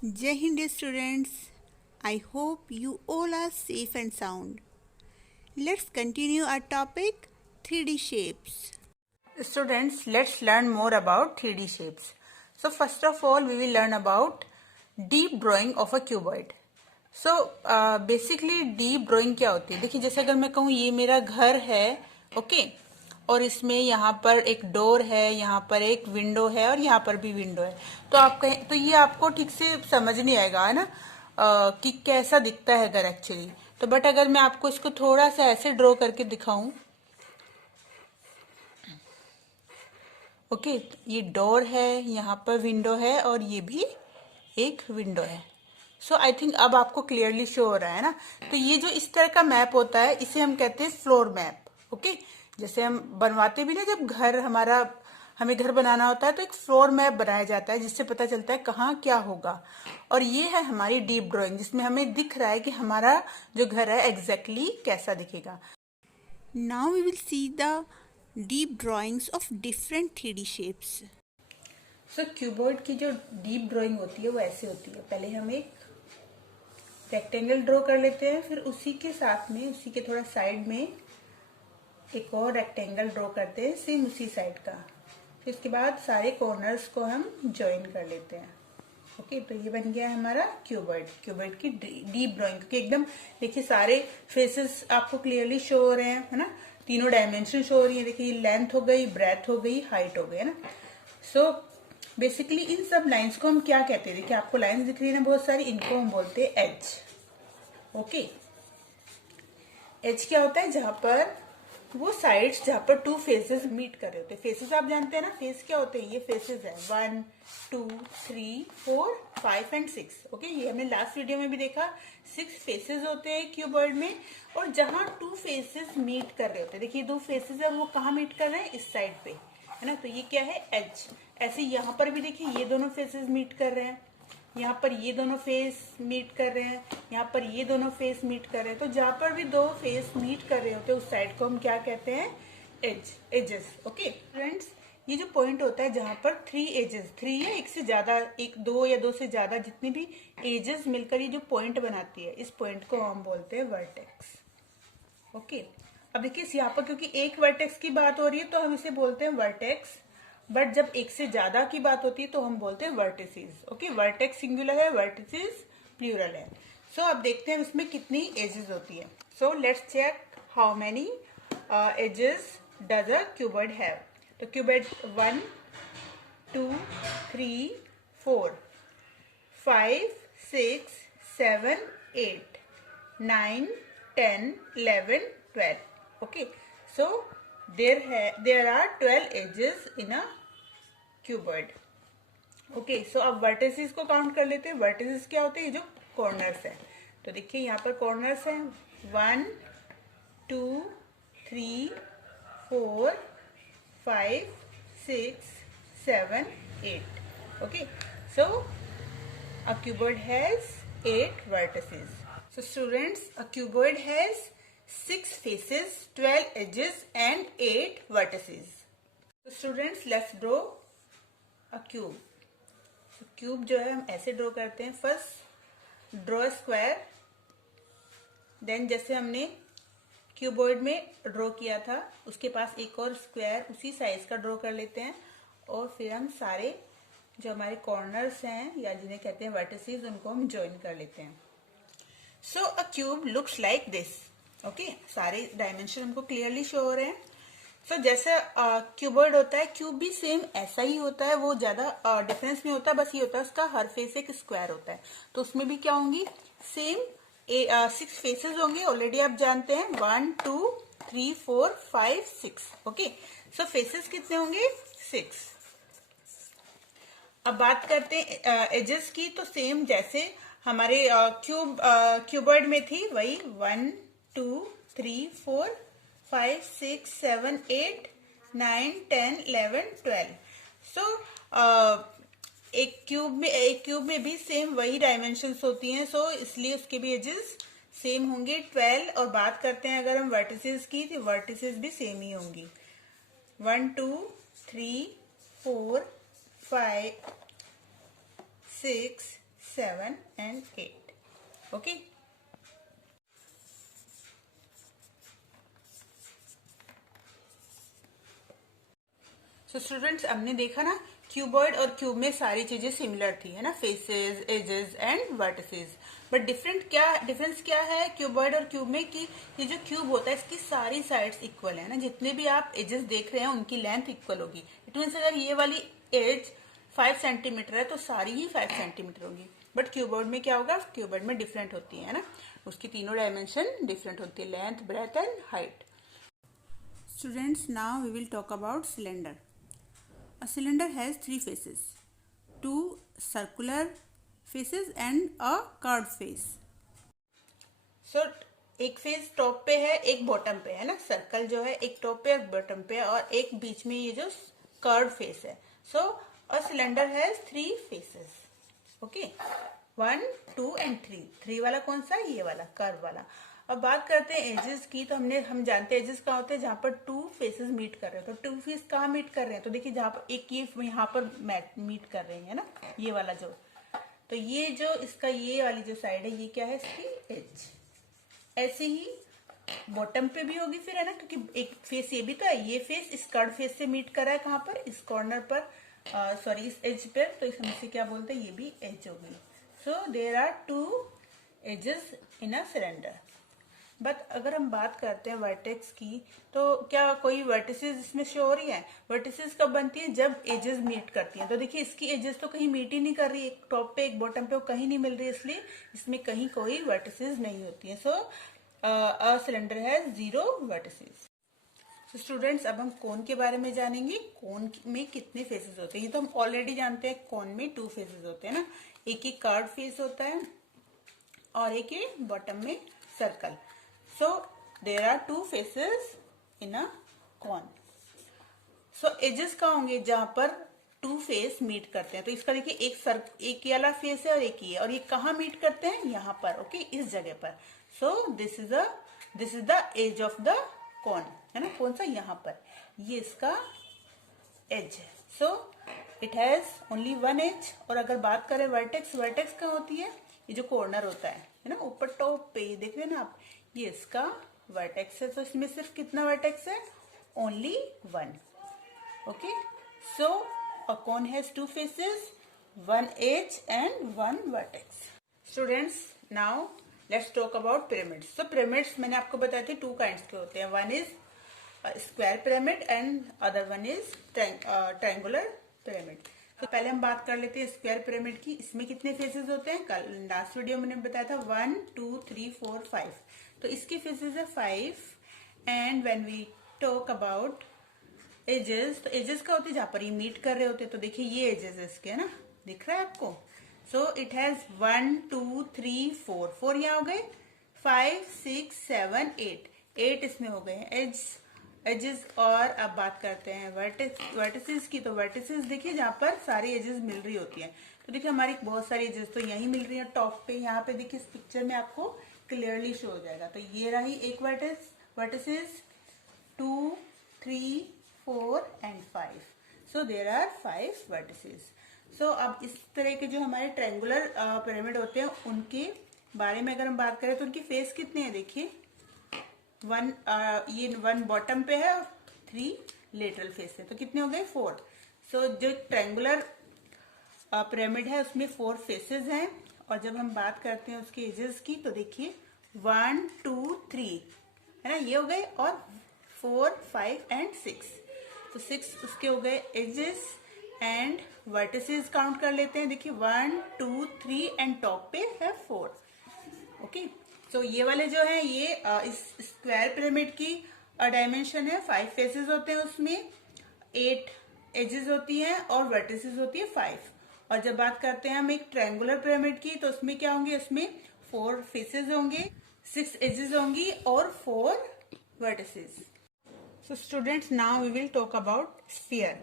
Jai Hind dear students. I hope you all are safe and sound. Let's continue our topic 3D shapes. Students, let's learn more about 3D shapes. So first of all, we will learn about deep drawing of a cuboid. So basically deep drawing क्या होती है? देखिए जैसे अगर मैं कहूँ ये मेरा घर है, ओके, और इसमें यहाँ पर एक डोर है, यहाँ पर एक विंडो है और यहाँ पर भी विंडो है। तो आप कहें तो ये आपको ठीक से समझ नहीं आएगा, है ना, कि कैसा दिखता है घर एक्चुअली। तो बट अगर मैं आपको इसको थोड़ा सा ऐसे ड्रॉ करके दिखाऊं, ओके, ये डोर है, यहाँ पर विंडो है और ये भी एक विंडो है। सो आई थिंक अब आपको क्लियरली शो हो रहा है ना। तो ये जो इस तरह का मैप होता है इसे हम कहते हैं फ्लोर मैप। ओके, जैसे हम बनवाते भी ना, जब घर हमारा हमें घर बनाना होता है तो एक फ्लोर मैप बनाया जाता है जिससे पता चलता है कहाँ क्या होगा। और ये है हमारी डीप ड्राइंग जिसमें हमें दिख रहा है कि हमारा जो घर है एग्जैक्टली कैसा दिखेगा। Now we will see the deep drawings of different 3D shapes. So cuboid की जो डीप ड्राइंग होती है वो ऐसे होती है। पहले हम एक रेक्टेंगल ड्रॉ कर लेते हैं, फिर उसी के साथ में उसी के थोड़ा साइड में एक और रेक्टेंगल ड्रॉ करते हैं सेम उसी साइड का। फिर उसके बाद सारे कॉर्नर्स को हम ज्वाइन कर लेते हैं। ओके, तो ये बन गया है हमारा क्यूबॉइड। क्यूबॉइड की डीप ड्राइंग, क्योंकि एकदम देखिए सारे फेसेस आपको क्लियरली शो हो रहे हैं, है ना, तीनों डायमेंशन शो हो रही है। देखिए लेंथ हो गई, ब्रेथ हो गई, हाइट हो गई, है ना। सो बेसिकली इन सब लाइंस को हम क्या कहते हैं? देखिए आपको लाइंस दिख रही है ना बहुत सारी, इनको हम बोलते हैं एज। ओके, एज क्या होता है? जहां पर वो साइड्स जहां पर टू फेसेस मीट कर रहे होते हैं। फेसेस आप जानते हैं ना, फेस क्या होते हैं? ये फेसेस है 1 2 3 4 5 एंड 6। ओके, ये हमने लास्ट वीडियो में भी देखा, 6 फेसेस होते हैं क्यूबॉइड में। और जहां टू फेसेस मीट कर रहे होते हैं, देखिए दो फेसेस है, वो कहाँ मीट कर रहे हैं? इस साइड पे, है ना। तो ये क्या है? एज। ऐसे यहाँ पर भी देखिए ये दोनों फेसेस मीट कर रहे हैं, यहाँ पर ये दोनों फेस मीट कर रहे हैं, यहाँ पर ये दोनों फेस मीट कर रहे हैं। तो जहां पर भी दो फेस मीट कर रहे होते हैं उस साइड को हम क्या कहते हैं? As, edges. ओके फ्रेंड्स, ये जो पॉइंट होता है जहां पर 3 एजेस, 3 या एक से ज्यादा, एक दो या दो से ज्यादा जितनी भी एजेस मिलकर ये जो पॉइंट बनाती है, इस पॉइंट को हम बोलते हैं वर्टेक्स। ओके, अब देखिए यहाँ पर क्योंकि एक वर्टेक्स की बात हो रही है तो हम इसे बोलते हैं वर्टेक्स, बट जब एक से ज्यादा की बात होती है तो हम बोलते हैं वर्टिसेस। ओके, वर्टेक्स सिंगुलर है, वर्टिसेस प्लूरल है। सो अब देखते हैं इसमें कितनी एजेस होती है। So let's check how many edges does a cuboid have. तो cuboid 1 2 3 4 5 6 7 8 9 10 11 12. Okay, so there are 12 edges in a cuboid. Okay, so अब वर्टिसेस को काउंट कर लेते हैं। वर्टिसेस क्या होते हैं? ये जो कॉर्नर्स है। तो देखिए यहाँ पर कॉर्नर्स हैं 1 2 3 4 5 6 7 8। Okay, so a cuboid has 8 vertices. So students, a cuboid has 6 faces, 12 edges and 8 vertices. So students, let's draw a cube. So cube जो है हम ऐसे ड्रॉ करते हैं। फर्स्ट ड्रॉ स्क्वायर, देन जैसे हमने क्यूबॉइड में ड्रॉ किया था उसके पास एक और स्क्वायर उसी साइज का ड्रॉ कर लेते हैं, और फिर हम सारे जो हमारे कॉर्नर्स हैं या जिन्हें कहते हैं वर्टिसेस उनको हम ज्वाइन कर लेते हैं। So a cube looks like this. Okay, सारे डायमेंशन हमको क्लियरली शो हो रहे हैं। सो जैसे क्यूबॉइड होता है, क्यूब भी सेम ऐसा ही होता है, वो ज्यादा डिफरेंस नहीं होता, बस ये होता है उसका हर फेस एक स्क्वायर होता है। तो उसमें भी क्या होंगी? सेम 6 फेसेस होंगे, ऑलरेडी आप जानते हैं 1 2 3 4 5 6। ओके, सो फेसेस कितने होंगे? 6। अब बात करते हैं एजेस की। तो सेम जैसे हमारे क्यूबॉइड में थी वही 1 2 3 4 5 6 7 8 9 10 11 12। सो एक क्यूब में भी सेम वही डायमेंशंस होती हैं, सो इसलिए उसके भी एजेस सेम होंगे 12। और बात करते हैं अगर हम वर्टिसेस की, तो वर्टिसेस भी सेम ही होंगी 1 2 3 4 5 6 7 and 8. ओके, सो स्टूडेंट्स हमने देखा ना क्यूबॉइड और क्यूब में सारी चीजें सिमिलर थी, है ना, faces, edges and vertices. But difference क्या है क्यूबॉइड और क्यूब में कि ये जो क्यूब होता है इसकी सारी साइड्स इक्वल है ना, जितने भी आप एजेस देख रहे हैं उनकी लेंथ इक्वल होगी। इट मीन्स अगर ये वाली एज 5 सेंटीमीटर है तो सारी ही 5 सेंटीमीटर होंगी। बट क्यूबॉइड में क्या होगा, क्यूबॉइड में डिफरेंट होती है ना, उसकी तीनों डायमेंशन डिफरेंट होती है, length, breadth and height. Students now we will talk about cylinder. A cylinder has 3 faces, 2 circular faces and a curved face. So एक फेस टॉप पे है, एक बॉटम पे है ना, सर्कल जो है एक टॉप पे एक बॉटम पे और एक बीच में ये जो कर्व फेस है। So a cylinder has 3 faces. Okay, 1, 2 and 3। 3 वाला कौन सा, ये वाला कर्व वाला। अब बात करते हैं एजेस की, तो हम जानते हैं एजेस कहाँ होते हैं, जहां पर 2 फेसेस मीट कर रहे हैं। तो 2 फेस कहाँ मीट कर रहे हैं, तो देखिए जहां पर एक ये यहाँ पर मीट कर रहे हैं ना, ये वाला जो, तो ये जो इसका ये वाली जो साइड है ये क्या है, इसकी एज। ऐसे ही बॉटम पे भी होगी फिर, है ना, क्योंकि एक फेस ये भी तो है, ये फेस इस कर्व फेस से मीट कर रहा है कहाँ पर, इस कॉर्नर पर, सॉरी इस एज पर, तो इस हमसे क्या बोलते हैं, ये भी एज होगी। So there are 2 edges in a cylinder. But अगर हम बात करते हैं वर्टेक्स की, तो क्या कोई वर्टिसेस इसमें शो हो रही है? वर्टिसेस कब बनती है, जब एजेस मीट करती हैं। तो देखिए इसकी एजेस तो कहीं मीट ही नहीं कर रही, एक टॉप पे एक बॉटम पे, वो कहीं नहीं मिल रही, इसलिए इसमें कहीं कोई वर्टिसेस नहीं होती है। So a cylinder has 0 vertices. तो स्टूडेंट्स अब हम कोन के बारे में जानेंगे। कोन में कितने फेसेस होते हैं, ये तो हम ऑलरेडी जानते हैं, कोन में 2 फेसेस होते हैं ना, एक कर्व फेस होता है और एक ये बॉटम में circle. So there are 2 faces in a cone. So edges कहाँ होंगे, जहां पर 2 फेस मीट करते हैं। तो इसका देखिए एक ये वाला फेस है और एक ये, और ये कहाँ मीट करते हैं, यहाँ पर, ओके, इस जगह पर। So this is the edge of the cone, है ना, कौन सा, यहाँ पर, ये इसका एज है। So it has only 1 edge. और अगर बात करें वर्टेक्स कहाँ होती है, ये जो कॉर्नर होता है ना, ऊपर टॉप पे, ये देख रहे हैं ना आप, ये इसका वर्टेक्स है। तो इसमें सिर्फ कितना वर्टेक्स है, only 1। Okay, so a cone has 2 faces, 1 edge and 1 vertex. Students now let's talk about pyramids. तो पिरामिड्स मैंने आपको बताए थे 2 काइंड्स के होते हैं, one is square pyramid and other one is triangular pyramid. तो पहले हम बात कर लेते हैं स्क्वायर पिरामिड की। इसमें कितने फेसेस होते हैं, कल लास्ट वीडियो में मैंने बताया था 1, 2, 3, 4, 5। तो इसके फेसेस है 5। And when we talk about edges, तो एजेस का होते हैं जहां पर ये मीट कर रहे होते हैं। तो देखिए ये एजेस है इसके, है ना, दिख रहा है आपको। सो इट हैज 1, 2, 3, 4 यहाँ हो गए, 5, 6, 7, 8 इसमें हो गए हैं एजेस। और अब बात करते हैं वर्टिसेस की। तो वर्टिसेस देखिए जहां पर सारी एजेस मिल रही होती है। तो देखिए हमारी बहुत सारी एजेस तो यहीं मिल रही है टॉप पे, यहाँ पे देखिए इस पिक्चर में आपको क्लियरली शो हो जाएगा। तो ये रही एक vertices, 2, 3, 4 and 5। So there are 5 vertices. So अब इस तरह के जो हमारे ट्रायंगुलर पिरामिड होते हैं उनके बारे में अगर हम बात करें तो उनकी फेस कितने हैं, देखिए 1 बॉटम पे है और 3 लेटरल फेस है, तो कितने हो गए, 4। सो जो ट्रायंगुलर पिरामिड है उसमें 4 फेसेस हैं। और जब हम बात करते हैं उसके एजेस की, तो देखिए 1, 2, 3, है ना, ये हो गए, और 4, 5 एंड 6। तो 6 उसके हो गए एजेस। एंड वर्टिसेस काउंट कर लेते हैं, देखिए 1, 2, 3 एंड टॉप पे है 4। ओके, तो ये वाले जो है ये इस स्क्वायर पिरामिड की डायमेंशन है, 5 फेसेस होते हैं, उसमें 8 एजेस होती हैं और वर्टिसेस होती है 5। और जब बात करते हैं हम एक ट्रायंगुलर पिरामिड की, तो उसमें क्या होंगे, उसमें 4 फेसेस होंगे, 6 एजेस होंगी और 4 vertices. So students, now we will talk about sphere.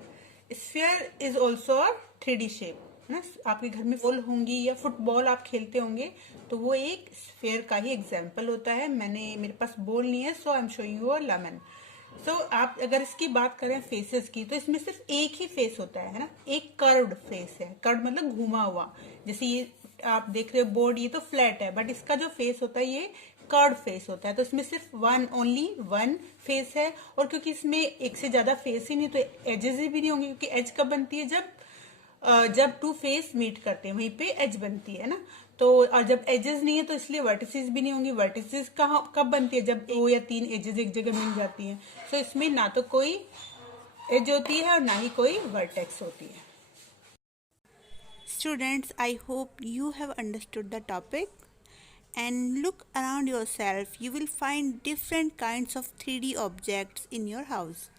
Sphere is also a 3D shape. ना, आपके घर में बॉल होंगी या फुटबॉल आप खेलते होंगे, तो वो एक स्फीयर का ही एग्जाम्पल होता है। मेरे पास बॉल नहीं है, so I am showing you a lemon. So आप अगर इसकी बात करें फेसेस की, तो इसमें सिर्फ एक ही फेस होता है ना, एक कर्व्ड फेस है। कर्व्ड मतलब घुमा हुआ, जैसे ये आप देख रहे हो बोर्ड, ये तो फ्लैट है, बट इसका जो फेस होता है ये कर्व फेस होता है, तो इसमें सिर्फ ओनली वन फेस है। और क्योंकि इसमें एक से ज्यादा फेस ही नहीं, तो एजेस भी नहीं होंगे, क्योंकि एज कब बनती है, जब टू फेस मीट करते हैं वहीं पे एज बनती है ना। तो और जब एजेस नहीं है तो इसलिए वर्टिसेस भी नहीं होंगी। वर्टिसेस कब बनती है, जब 2 या 3 एजेस एक जगह मिल जाती हैं। सो इसमें ना तो कोई एज होती है और ना ही कोई वर्टेक्स होती है। Students, I hope you have understood the topic, and look around yourself. You will find different kinds of 3D objects in your house.